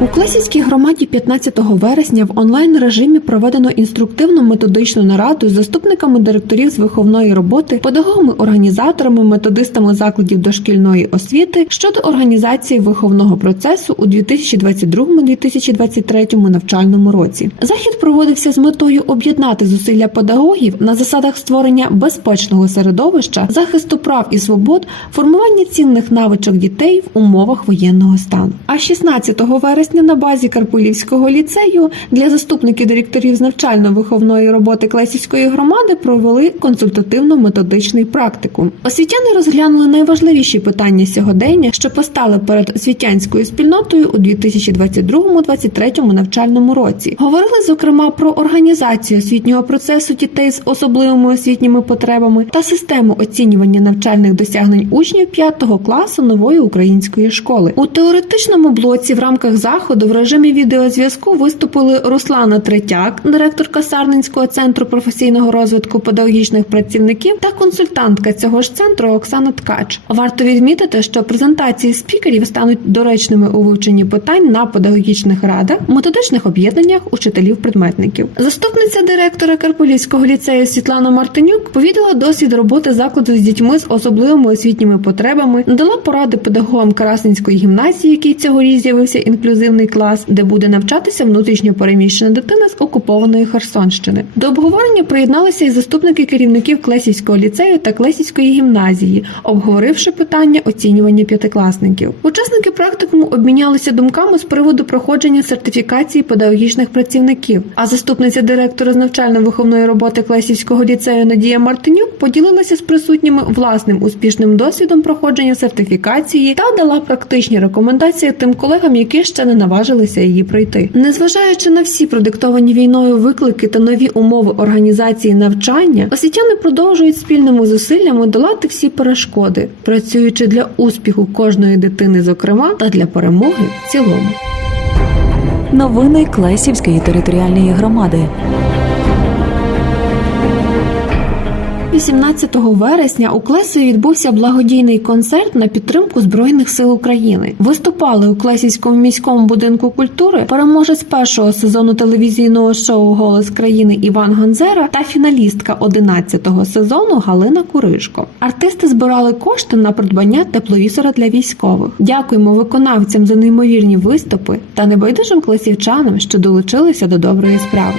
У Клесівській громаді 15 вересня в онлайн режимі проведено інструктивну методичну нараду з заступниками директорів з виховної роботи, педагогами, організаторами, методистами закладів дошкільної освіти щодо організації виховного процесу у 2022-2023 навчальному році. Захід проводився з метою об'єднати зусилля педагогів на засадах створення безпечного середовища, захисту прав і свобод, формування цінних навичок дітей в умовах воєнного стану. А 16 вересня на базі Карпулівського ліцею для заступників директорів з навчально-виховної роботи Клесівської громади провели консультативно-методичний практикум. Освітяни розглянули найважливіші питання сьогодення, що постали перед освітянською спільнотою у 2022-2023 навчальному році. Говорили зокрема про організацію освітнього процесу дітей з особливими освітніми потребами та систему оцінювання навчальних досягнень учнів 5 класу нової української школи. У теоретичному блоці в рамках заходу в режимі відеозв'язку виступили Руслана Третяк, директорка Сарненського центру професійного розвитку педагогічних працівників та консультантка цього ж центру Оксана Ткач. Варто відмітити, що презентації спікерів стануть доречними у вивченні питань на педагогічних радах, методичних об'єднаннях учителів-предметників. Заступниця директора Карполівського ліцею Світлана Мартинюк повідала досвід роботи закладу з дітьми з особливими освітніми потребами, надала поради педагогам Карасинської гімназії, який цьогоріч з'явився інклюзивний клас, де буде навчатися внутрішньо переміщена дитина з окупованої Херсонщини. До обговорення приєдналися і заступники керівників Клесівського ліцею та Клесівської гімназії, обговоривши питання оцінювання п'ятикласників. Учасники практикуму обмінялися думками з приводу проходження сертифікації педагогічних працівників. А заступниця директора з навчально-виховної роботи Клесівського ліцею Надія Мартинюк поділилася з присутніми власним успішним досвідом проходження сертифікації та дала практичні рекомендації тим колегам, які ще не наважилися її пройти. Незважаючи на всі продиктовані війною виклики та нові умови організації навчання, освітяни продовжують спільними зусиллями долати всі перешкоди, працюючи для успіху кожної дитини, зокрема, та для перемоги в цілому. Новини Клесівської територіальної громади. 18 вересня у Клесі відбувся благодійний концерт на підтримку Збройних сил України. Виступали у Клесівському міському будинку культури переможець першого сезону телевізійного шоу Голос країни Іван Ганзера та фіналістка 11-го сезону Галина Куришко. Артисти збирали кошти на придбання тепловізора для військових. Дякуємо виконавцям за неймовірні виступи та небайдужим клесівчанам, що долучилися до доброї справи.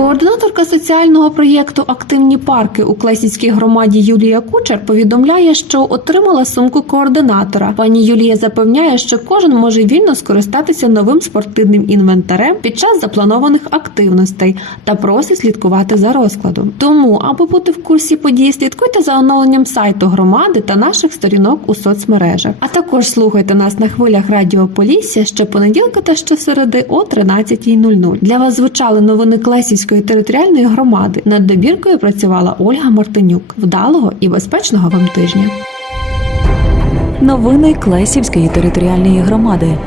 Координаторка соціального проєкту Активні парки у Клесівській громаді Юлія Кучер повідомляє, що отримала сумку координатора. Пані Юлія запевняє, що кожен може вільно скористатися новим спортивним інвентарем під час запланованих активностей та просить слідкувати за розкладом. Тому, аби бути в курсі подій, слідкуйте за оновленням сайту громади та наших сторінок у соцмережах. А також слухайте нас на хвилях Радіо Полісся щопонеділка та щосереди о 13.00. Для вас звучали новини Клесівської територіальної громади. Над добіркою працювала Ольга Мартинюк. Вдалого і безпечного вам тижня. Новини Клесівської територіальної громади.